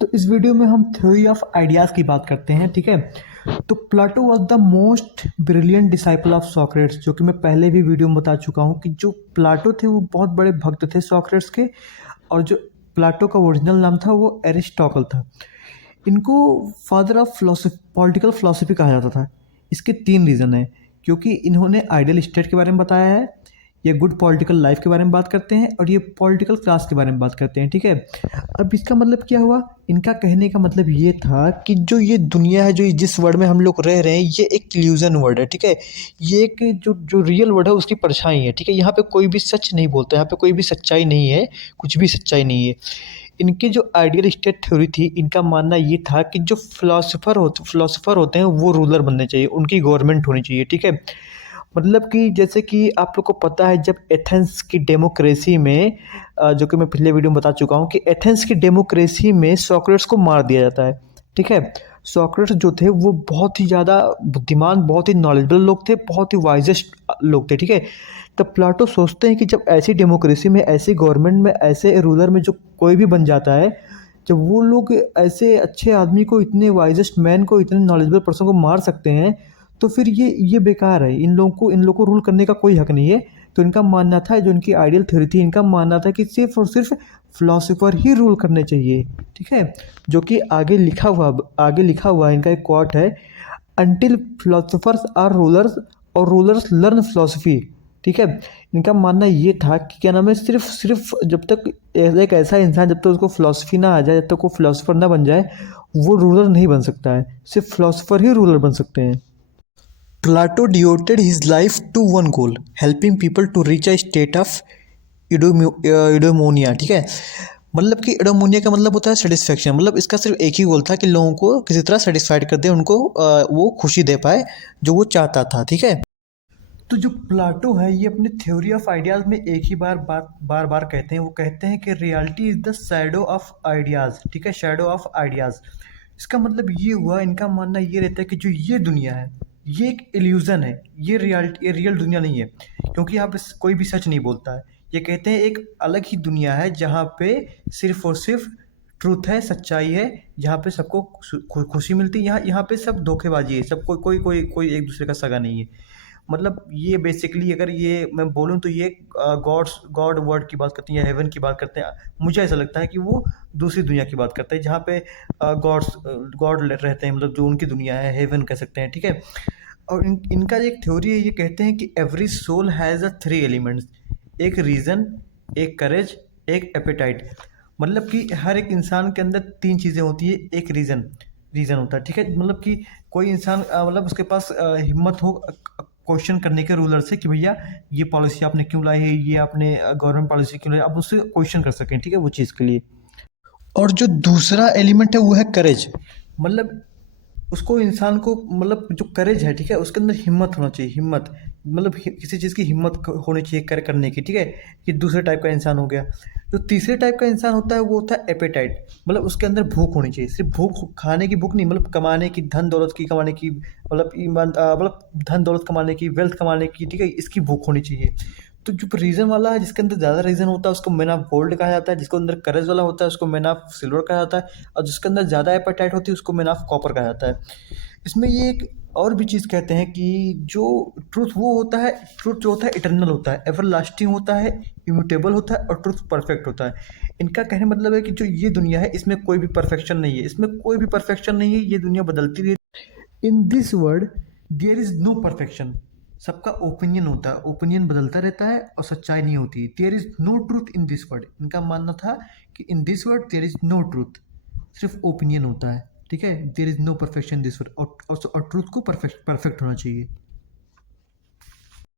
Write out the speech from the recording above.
तो इस वीडियो में हम थ्योरी ऑफ आइडियाज़ की बात करते हैं। ठीक है, तो Plato was the most brilliant disciple of Socrates, जो कि मैं पहले भी वीडियो में बता चुका हूँ कि जो प्लेटो थे वो बहुत बड़े भक्त थे सॉक्रेट्स के। और जो प्लेटो का ओरिजिनल नाम था वो एरिस्टॉटल था। इनको father of philosophy, political philosophy कहा जाता था। इसके तीन रीज़न हैं। क्योंकि इन्होंने आइडियल स्टेट के बारे में बताया है, ये गुड पॉलिटिकल लाइफ के बारे में बात करते हैं, और ये पॉलिटिकल क्लास के बारे में बात करते हैं। ठीक है, अब इसका मतलब क्या हुआ? इनका कहने का मतलब ये था कि जो ये दुनिया है, जो जिस वर्ल्ड में हम लोग रह रहे हैं, ये एक इल्यूजन वर्ल्ड है। ठीक है, ये एक जो जो रियल वर्ल्ड है उसकी परछाई है। ठीक है, यहाँ पे कोई भी सच नहीं बोलता, यहाँ पे कोई भी सच्चाई नहीं है, कुछ भी सच्चाई नहीं है। इनकी जो आइडियल स्टेट थ्योरी थी, इनका मानना ये था कि जो फिलोसोफर होते हैं वो रूलर बनने चाहिए, उनकी गवर्नमेंट होनी चाहिए। ठीक है, मतलब कि जैसे कि आप लोग को पता है, जब एथेंस की डेमोक्रेसी में जो कि मैं पिछले वीडियो में बता चुका हूँ कि एथेंस की डेमोक्रेसी में सोक्रेट्स को मार दिया जाता है। ठीक है, सोक्रेट्स जो थे वो बहुत ही ज़्यादा बुद्धिमान, बहुत ही नॉलेजेबल लोग थे, बहुत ही वाइजेस्ट लोग थे। ठीक है, तब प्लाटो सोचते हैं कि जब ऐसी डेमोक्रेसी में, ऐसी गवर्नमेंट में, ऐसे रूलर में जो कोई भी बन जाता है, जब वो लोग ऐसे अच्छे आदमी को, इतने वाइजेस्ट मैन को, इतने नॉलेजेबल पर्सन को मार सकते हैं, तो फिर ये बेकार है। इन लोगों को रूल करने का कोई हक नहीं है। तो इनका मानना था, जो इनकी आइडियल थ्योरी थी, इनका मानना था कि सिर्फ और सिर्फ फिलोसोफर ही रूल करने चाहिए। ठीक है, जो कि आगे लिखा हुआ इनका एक कोट है, अंटिल फिलोसोफर्स आर रूलर्स और रूलर्स लर्न फिलोसफी। ठीक है, इनका मानना ये था कि क्या नाम है, सिर्फ सिर्फ जब तक एक ऐसा इंसान, जब तक उसको फिलोसफी ना आ जाए, जब तक वो फिलोसोफर ना बन जाए, वो रूलर नहीं बन सकता है। सिर्फ फिलोसोफर ही रूलर बन सकते हैं। Plato devoted his life to one goal, helping people to reach a state of eudaimonia। ठीक है, मतलब कि eudaimonia का मतलब होता है सेटिस्फेक्शन। मतलब इसका सिर्फ एक ही गोल था कि लोगों को किसी तरह सेटिस्फाइड कर दे, उनको वो खुशी दे पाए जो वो चाहता था। ठीक है, तो जो प्लाटो है, ये अपने थ्योरी ऑफ आइडियाज में एक ही बार बार कहते हैं। वो कहते हैं कि reality is the shadow of ideas. ठीक है, शैडो ऑफ आइडियाज। इसका मतलब ये हुआ, इनका मानना ये रहता है कि जो ये दुनिया है, ये एक इल्यूजन है, ये रियल दुनिया नहीं है। क्योंकि यहाँ पे कोई भी सच नहीं बोलता है। ये कहते हैं एक अलग ही दुनिया है, जहाँ पे सिर्फ और सिर्फ ट्रूथ है, सच्चाई है, जहाँ पे सबको खुशी मिलती है। यहाँ पे सब धोखेबाजी है, सब कोई कोई कोई कोई एक दूसरे का सगा नहीं है। मतलब ये बेसिकली, अगर ये मैं बोलूँ तो ये गॉड वर्ड की बात करते हैं या हेवन की बात करते हैं। मुझे ऐसा लगता है कि वो दूसरी दुनिया की बात करते हैं, जहाँ पे गॉड रहते हैं, मतलब जो उनकी दुनिया है, हेवन कह सकते हैं। ठीक है, और इनका एक थ्योरी है, ये कहते हैं कि every soul has a three elements, एक रीज़न, एक करेज, एक एपेटाइट। मतलब कि हर एक इंसान के अंदर तीन चीज़ें होती है। एक रीज़न रीज़न होता है। ठीक है, मतलब कि कोई इंसान मतलब उसके पास हिम्मत हो क्वेश्चन करने के रूलर से कि भैया ये पॉलिसी आपने क्यों लाई है, ये आपने गवर्नमेंट पॉलिसी क्यों लाई, आप उससे क्वेश्चन कर सकें। ठीक है, वो चीज़ के लिए। और जो दूसरा एलिमेंट है वो है करेज। मतलब उसको, इंसान को, मतलब जो करेज है, ठीक है, उसके अंदर हिम्मत होना चाहिए। हिम्मत मतलब किसी चीज़ की हिम्मत होनी चाहिए करने की। ठीक है, कि दूसरे टाइप का इंसान हो गया। जो तीसरे टाइप का इंसान होता है वो होता है एपेटाइट। मतलब उसके अंदर भूख होनी चाहिए। सिर्फ भूख, खाने की भूख नहीं, मतलब कमाने की, धन दौलत की कमाने की, मतलब मतलब धन दौलत कमाने की, वेल्थ कमाने की। ठीक है, इसकी भूख होनी चाहिए। तो जो रीज़न वाला है, जिसके अंदर ज़्यादा रीज़न होता है, उसको मैन ऑफ गोल्ड कहा जाता है। जिसके अंदर करेज वाला होता है, उसको मैन ऑफ सिल्वर कहा जाता है। और जिसके अंदर ज़्यादा एपेटाइट होती है, उसको मैन ऑफ कॉपर कहा जाता है। इसमें ये एक और भी चीज़ कहते हैं कि जो ट्रुथ वो होता है, ट्रुथ जो होता है इटर्नल होता है, एवर लास्टिंग होता है, इम्यूटेबल होता है, और ट्रुथ परफेक्ट होता है। इनका कहने मतलब है कि जो ये दुनिया है, इसमें कोई भी परफेक्शन नहीं है, इसमें कोई भी परफेक्शन नहीं है, ये दुनिया बदलती रहती है। In this world there is no perfection. सबका ओपिनियन होता है, ओपिनियन बदलता रहता है, और सच्चाई नहीं होती। There is no truth in this world. इनका मानना था कि in this world there is no truth, सिर्फ ओपिनियन होता है। ठीक है, there is no perfection this world, और ट्रूथ को परफेक्ट परफेक्ट होना चाहिए।